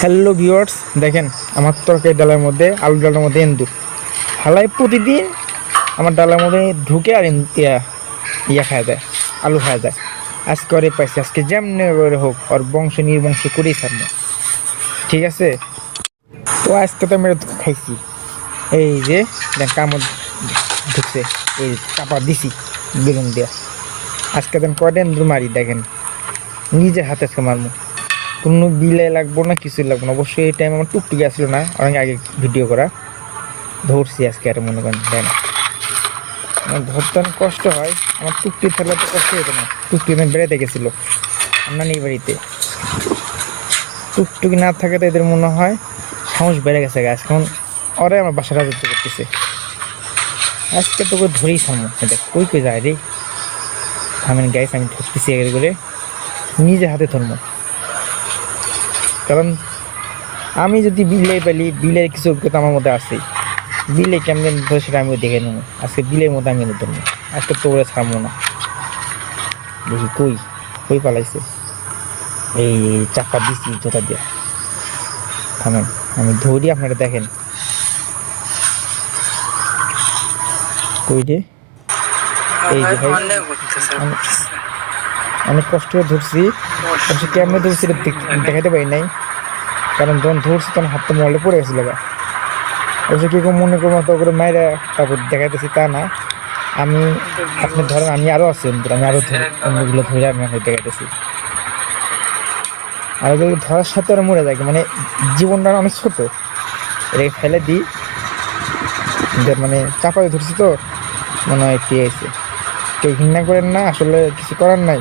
Hello viewers দেখেন আমার তরকারি ডালের মধ্যে, আলু ডালের মধ্যে এন্দু হালাই প্রতিদিন আমার ডালের মধ্যে ঢুকে আর ইয়া ইয়া খাওয়া যায়, আলু খাওয়া যায়। আজকে ওরে পাইছে, আজকে যেমনি করে হোক, ওর বংশ নির্বংশ করেই ছাড়বো। ঠিক আছে? তো আজকে তো আমি খাইছি। এই যে কামড় ঢুকছে, এই চাপা দিছি বেলুন দিয়া। আজকে দেন কয়টা এন্দুর মারি, দেখেন। নিজের হাতে আজকে মারমু কোনো বিলে লাগবো না, কিছুই লাগবো না। অবশ্যই এই টাইম আমার টুকটুকি আসলো না অনেক আগে ভিডিও করা। ধরছি আজকে আর মনে করেন তাই না। আমার ধরতে অনেক কষ্ট হয়, আমার টুকটি থাকলে তো কষ্ট হতো না। টুকটি দিন বেড়াতে গেছিল নানির বাড়িতে। টুকটুকি না থাকে তো এদের মনে হয়, সাহস বেড়ে গেছে গাছ এখন ওরে আমার বাসা রাজত্ব করতেছে। আজকে তোকে ধরেই সামো দেখ কই কই যায় রে? থামেন গাইস আমি ধরতেছি এর করে। নিজে হাতে ধরবো। কারণ আমি যদি বিলে পেলি বিলের কিছু অভিজ্ঞতা আমার মধ্যে আছে বিলে কেমন ধরে সেটা আমি দেখে নেব আজকে বিলের মধ্যে আমি ধরবো আজকে তো ওরা ছাড়বো না দেখি কই কই পালাইছে এই চাপা দিছি জোতা দিয়ে থামেন আমি ধরি আপনারা দেখেন কই রে এই যে ভাই অনেক কষ্ট করে ধরছি। অবশ্য কেমনে ধরছি দেখাতে পারি নাই। কারণ যখন ধরছি তখন হাতটা মলে পড়ে গেছিল গা। অবশ্য কি কেউ মনে করব তো করে মায়েরা তারপর দেখাইতেছি তা না। আমি আপনি ধরেন আমি আরও আছি আমি আরও অন্যগুলো ধরে আমি দেখাইতেছি। আর ওগুলো ধরার সাথে ওরা মরে যায় মানে জীবনটা অনেক ছোটো। এটাকে ফেলে দিই? যে মানে চাপাতে ধরছি তো, মনে হয় পেয়ে এসে কেউ ঘৃণা করেন না, আসলে কিছু করার নাই।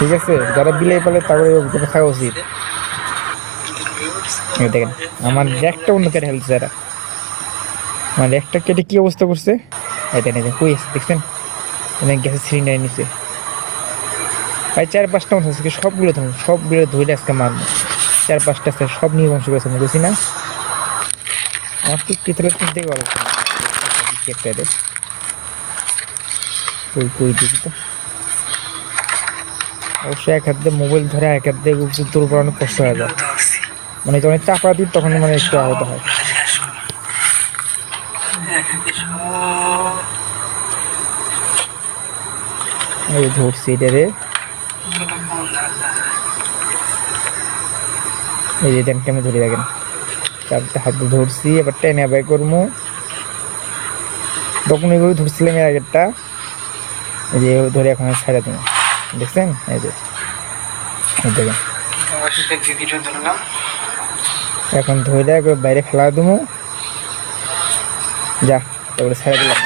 ঠিক আছে যারা বিলাই পালে তারপরে অভিজ্ঞতা উচিত দেখেন আমার র্যাকটা অন্য কেটে ফেলছে এরা আমার র্যাকটা কেটে কি অবস্থা করছে এটা নিয়ে কই আছে দেখছেন এখানে গ্যাসের সিলিন্ডার নিচে প্রায় চার পাঁচটা মতো আছে সবগুলো ধরুন সবগুলো ধরে আজকে মারবো চার পাঁচটা আছে সব নিয়ে বংশ করেছে আমি বুঝি না আমার অবস্থা একটা রে কই কই তো অবশ্যই এক হাত দিয়ে মোবাইল ধরে এক হাত উপর অনেক কষ্ট হয়ে যায়। মানে যখন চাপা দিই, তখন মানে একটু আহত হয়। এই ধরছি এটা রে। এই যে কেমন ধরে দেখেন চারটে হাত ধরছি, এবার টেনে বাই করব তখন এগুলো ধরছিলাম এর আগেরটা। যে ধরে এখন ছাড়া তুমি দেখছেন? এই যে। দেখেন। এখন ধরে একবার বাইরে ফেলা দেবো। যা, তারপরে ছেড়ে দিলাম।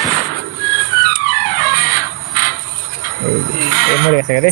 এই মরে গেছে রে।